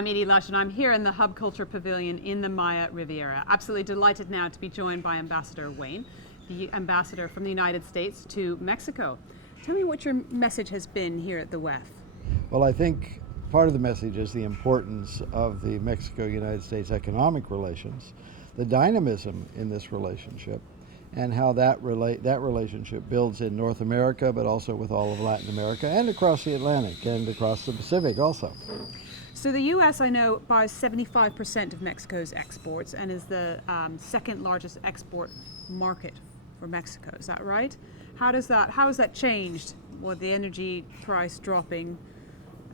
I'm Edie Lush, and I'm here in the Hub Culture Pavilion in the Maya Riviera. Absolutely delighted now to be joined by Ambassador Wayne, the ambassador from the United States to Mexico. Tell me what your message has been here at the WEF. Well, I think part of the message is the importance of the Mexico-United States economic relations, the dynamism in this relationship, and how that relationship builds in North America, but also with all of Latin America and across the Atlantic and across the Pacific also. So the U.S., I know, buys 75% of Mexico's exports and is the second largest export market for Mexico. Is that right? How has that changed with the energy price dropping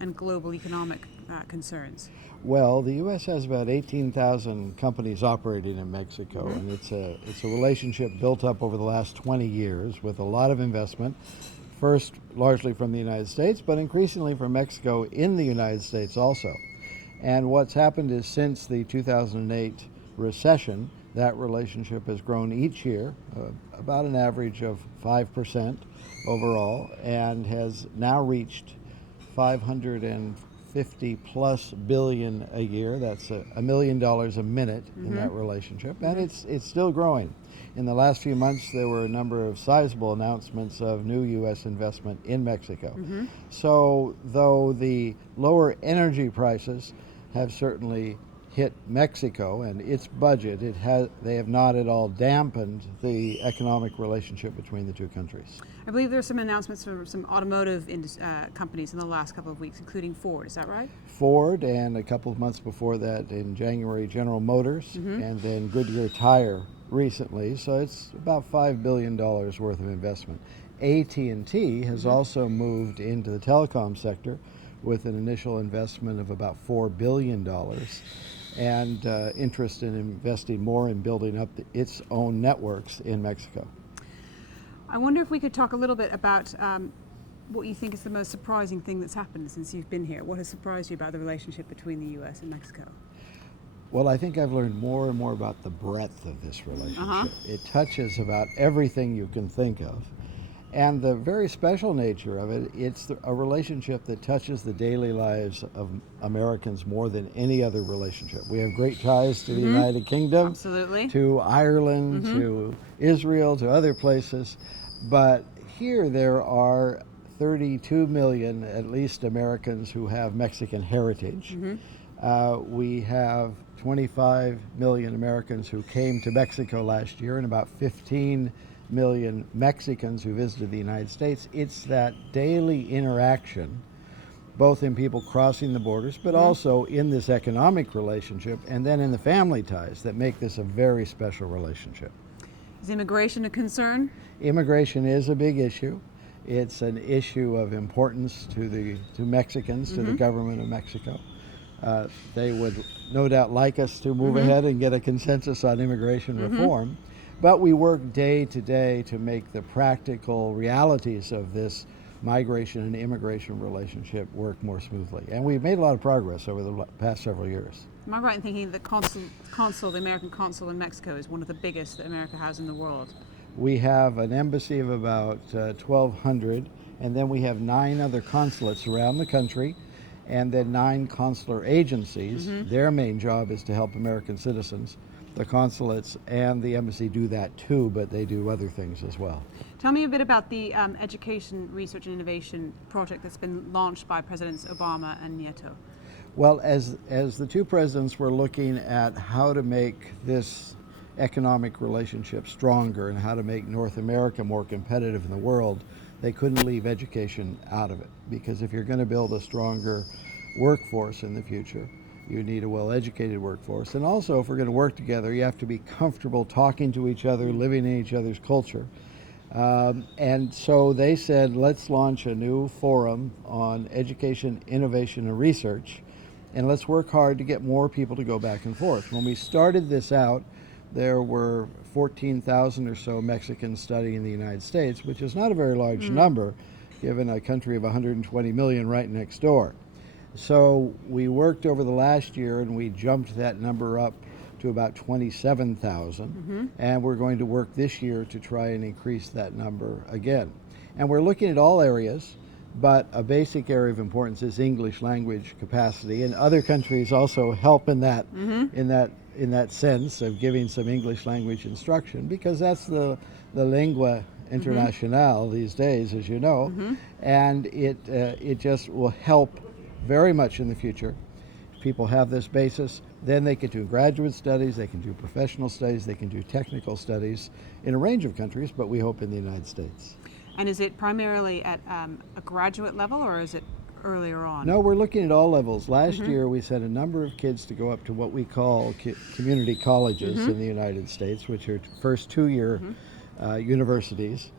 and global economic concerns? Well, the U.S. has about 18,000 companies operating in Mexico, and it's a relationship built up over the last 20 years with a lot of investment, first largely from the United States, but increasingly from Mexico in the United States also. And what's happened is since the 2008 recession, that relationship has grown each year, about an average of 5% overall, and has now reached 550 plus billion a year. That's $1 million a minute in that relationship, and it's still growing. In the last few months, there were a number of sizable announcements of new U.S. investment in Mexico. So, though the lower energy prices have certainly hit Mexico and its budget, they have not at all dampened the economic relationship between the two countries. I believe there are some announcements from some automotive companies in the last couple of weeks, including Ford. Is that right? Ford, and a couple of months before that in January, General Motors, and then Goodyear Tire recently. So it's about $5 billion worth of investment. AT&T has also moved into the telecom sector with an initial investment of about $4 billion and interest in investing more in building up its own networks in Mexico. I wonder if we could talk a little bit about what you think is the most surprising thing that's happened since you've been here. What has surprised you about the relationship between the U.S. and Mexico? Well, I think I've learned more and more about the breadth of this relationship. It touches about everything you can think of. And the very special nature of it, it's a relationship that touches the daily lives of Americans more than any other relationship. We have great ties to the United Kingdom, Absolutely. to Ireland, to Israel, to other places. But here there are 32 million, at least, Americans who have Mexican heritage. We have 25 million Americans who came to Mexico last year, and about 15 million Mexicans who visited the United States. It's that daily interaction, both in people crossing the borders, but also in this economic relationship, and then in the family ties that make this a very special relationship. Is immigration a concern? Immigration is a big issue. It's an issue of importance to Mexicans, to the government of Mexico. They would no doubt like us to move ahead and get a consensus on immigration reform. But we work day to day to make the practical realities of this migration and immigration relationship work more smoothly. And we've made a lot of progress over the past several years. Am I right in thinking that the American consul in Mexico is one of the biggest that America has in the world? We have an embassy of about 1,200, and then we have 9 other consulates around the country, and then 9 consular agencies. Their main job is to help American citizens. The consulates and the embassy do that too, but they do other things as well. Tell me a bit about the education, research, and innovation project that's been launched by Presidents Obama and Nieto. Well, as the two presidents were looking at how to make this economic relationship stronger and how to make North America more competitive in the world, they couldn't leave education out of it. Because if you're going to build a stronger workforce in the future, you need a well-educated workforce. And also, if we're going to work together, you have to be comfortable talking to each other, living in each other's culture. And so they said, let's launch a new forum on education, innovation, and research, and let's work hard to get more people to go back and forth. When we started this out, there were 14,000 or so Mexicans studying in the United States, which is not a very large number, given a country of 120 million right next door. So we worked over the last year and we jumped that number up to about 27,000, and we're going to work this year to try and increase that number again. And we're looking at all areas, but a basic area of importance is English language capacity, and other countries also help in that in that sense of giving some English language instruction, because that's the lingua internationale these days, as you know, and it just will help very much in the future. People have this basis, then they can do graduate studies, they can do professional studies, they can do technical studies in a range of countries, but we hope in the United States. And is it primarily at a graduate level, or is it earlier on? No, we're looking at all levels. Last year we sent a number of kids to go up to what we call community colleges in the United States, which are first two-year universities,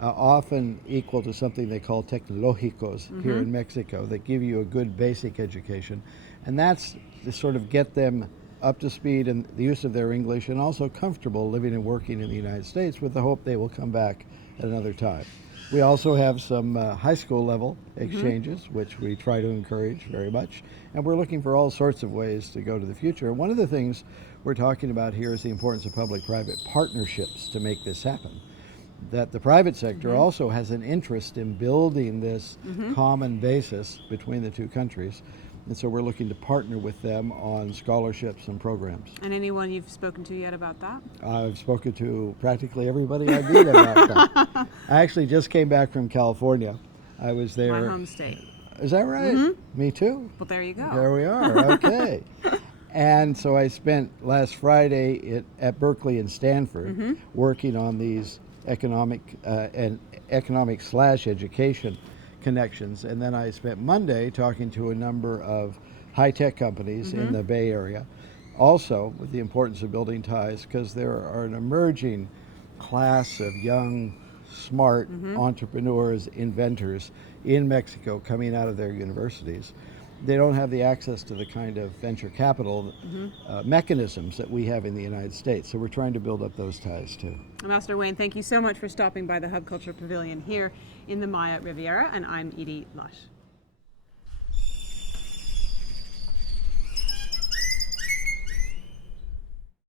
often equal to something they call tecnológicos here in Mexico, that give you a good basic education. And that's to sort of get them up to speed in the use of their English and also comfortable living and working in the United States, with the hope they will come back at another time. We also have some high school level exchanges, which we try to encourage very much. And we're looking for all sorts of ways to go to the future. One of the things we're talking about here is the importance of public-private partnerships to make this happen. That the private sector also has an interest in building this common basis between the two countries. And so we're looking to partner with them on scholarships and programs. And anyone you've spoken to yet about that? I've spoken to practically everybody I meet about that. I actually just came back from California. I was there. My home state. Is that right? Me too. Well, there you go. There we are. Okay. And so I spent last Friday at Berkeley and Stanford working on these economic/education connections, and then I spent Monday talking to a number of high-tech companies in the Bay Area, also with the importance of building ties, because there are an emerging class of young, smart entrepreneurs, inventors in Mexico coming out of their universities. They don't have the access to the kind of venture capital mechanisms that we have in the United States, so we're trying to build up those ties too. Ambassador Wayne, thank you so much for stopping by the Hub Culture Pavilion here in the Maya Riviera, and I'm Edie Lush.